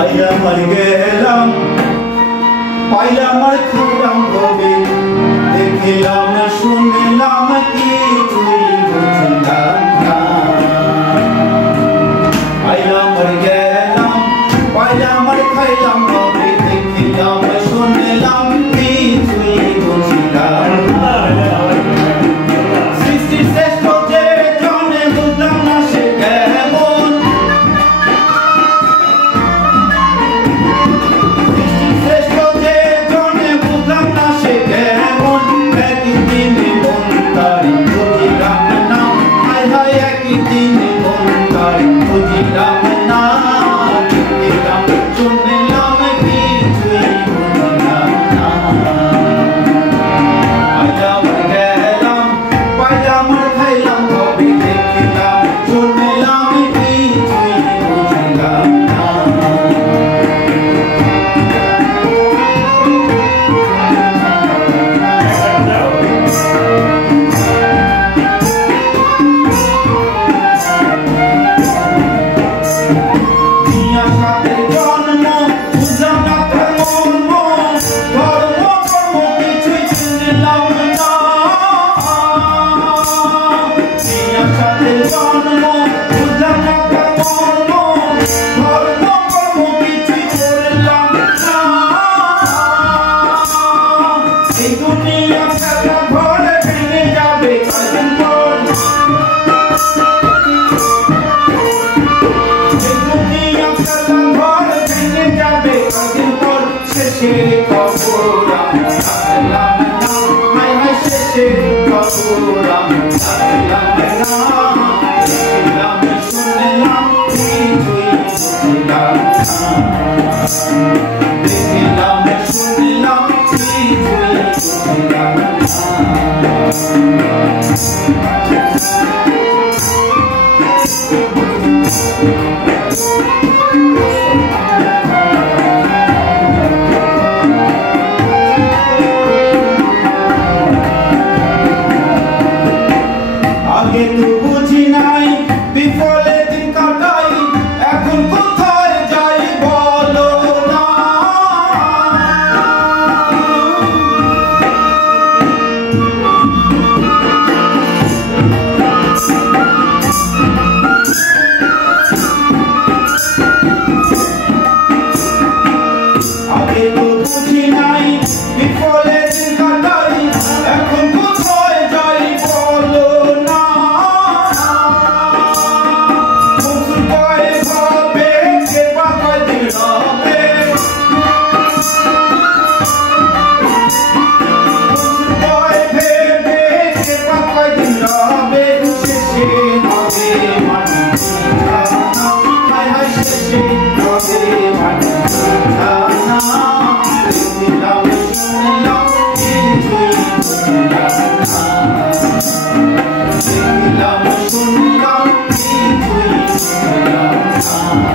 আইয়া মার গেলাম পাইলাম আর খুঁড়াম কবে দেখিলাম শুনলাম কিছুই বুঝলাম না আইয়া মার গেলাম পাইলাম আর খাইলাম কবে দেখিলাম শুনলাম কিছুই বুঝলাম না সৃষ্টির শ্রেষ্ঠ যে জনে বুঝলাম না সে কেমন সৃষ্টির শ্রেষ্ঠ যে জনে বুঝলাম না সে কেমন একদিন মন তারি বুঝিলাম না হায় হায় একদিন মন তারি বুঝিলাম না দেখিলাম শুনলাম কিছুই বুঝলাম না আইয়া মার গেলাম পাইলাম আর খাইলাম কবে দেখিলাম শুনলাম কিছুই বুঝলাম না দুনিয়া সাথে জন্ম বুঝলাম না তার মর্ম ধর্ম কর্ম কিছুই চিনলাম না দুনিয়া সাথে জন্ম বুঝলাম না তার মর্ম ধর্ম কর্ম কিছুই করলাম না এই দুনিয়া খেলা ঘরে ভেঙে যাবে কয়দিন পর এই দুনিয়া খেলা ঘরে ভেঙে যাবে কয়দিন পর শেষের খবর আমি রাখলাম না হায় হায় শেষের খবর আমি রাখলাম না দেখিলাম শুনলাম কিছুই বুঝলাম না দেখিলাম শুনলাম কিছুই বুঝলাম আগে তো বুঝি নাই বিফলে দিন কাটাই এখন কোথায় যাই বলো না আগে তো বুঝি নাই বিফলে দিন কাটাই এখন কোথায় যাই বলো না মনসুর কয়ে ভাবে কে বা কয়দিন রবে মনসুর কয়ে ভেবে কে বা কয়দিন রবে শেষে হবে মাটি ঠিকানা হায় হায় শেষে হবে মাটি ঠিকানা দেখিলাম শুনলাম কিছুই বুঝলাম না দেখিলাম শুনলাম কিছুই বুঝলাম না